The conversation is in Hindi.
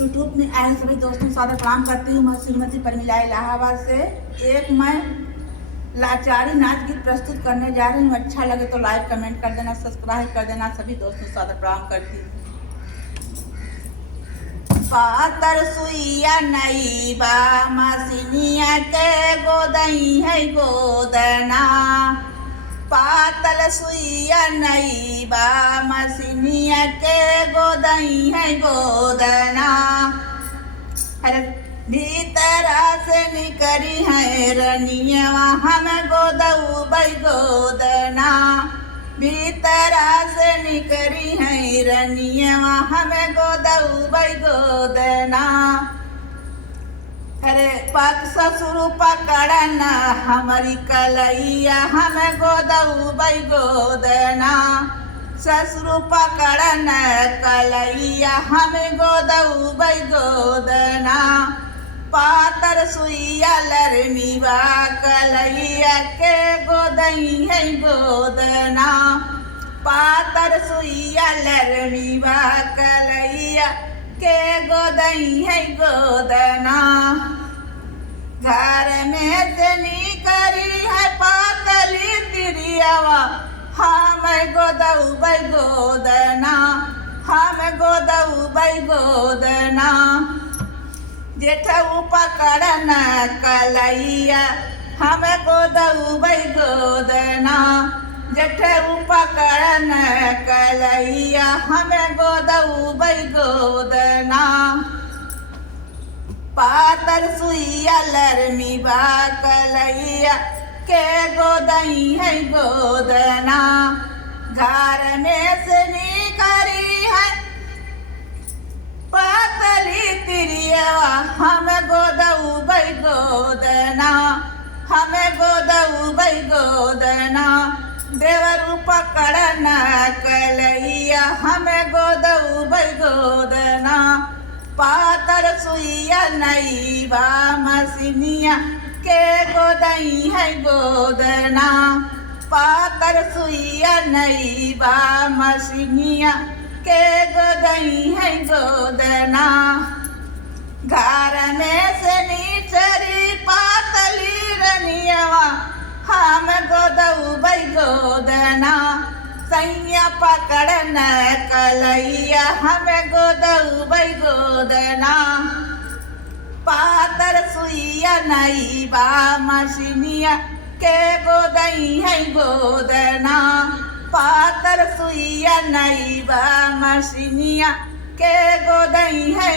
यूट्यूब में आए सभी दोस्तों को सादर प्रणाम करती हूँ। मैं श्रीमती परमिला इलाहाबाद से एक मैं लाचारी नाच गीत प्रस्तुत करने जा रही हूँ। अच्छा लगे तो लाइक कमेंट कर देना, सब्सक्राइब कर देना। सभी दोस्तों को सादर प्रणाम करती हूँ। पातर सुइया नई बा मसीनिया के गोदई है गोदना, पातल सुइया नई बा मसीनिया के गोदई है गोदना। अरे भीतरा से निकरी है रनिया हम गोदऊ बई गोदना, भीतरा से निकरी है रनिया हम गोदऊ बई गोदना। अरे पक ससुर पकड़ना हमारी कलैया हम गोदऊ बई गोदना, ससुर पकड़ना कलैया हम गोदऊ बई गोदना। पातर सुइया लरमी बा कलैया के गोदई है गोदना, पातर सुइया लरमी बा कलैया के गोदई है गोदना। घर में से निकरी है पातली तिरियावा हम गोदऊ बई गोदना, हम गोदऊ बई गोदना। जेठऊ पकड़ना कलैया हम गोदऊ बई गोदना, जेठऊ पकड़ना कलैया हम गोदऊ बई गोदना। पातर सुइया लरमी बा कलैया के गोदई है गोदना। घर में से निकरी है पातली तिरियावा हम गोदऊ बई गोदना, हम गोदऊ बई गोदना। देवरू पकड़ना कलैया हम गोदऊ बई गोदना। पातर सुइया नई बा मसीनिया के गोदई है गोदना, पातर सुइया नई बा मसीनिया के गोदई है गोदना। घर में से नीचरी पातली रनियावा हम गोदऊ बई गोदना, सैया पकड़ना कलैया हम गोदऊ बई गोदना। पातर सुइया नई बा मसीनिया के गोदई है गोदना, पातर सुइया नई बा मसीनिया के गोदई है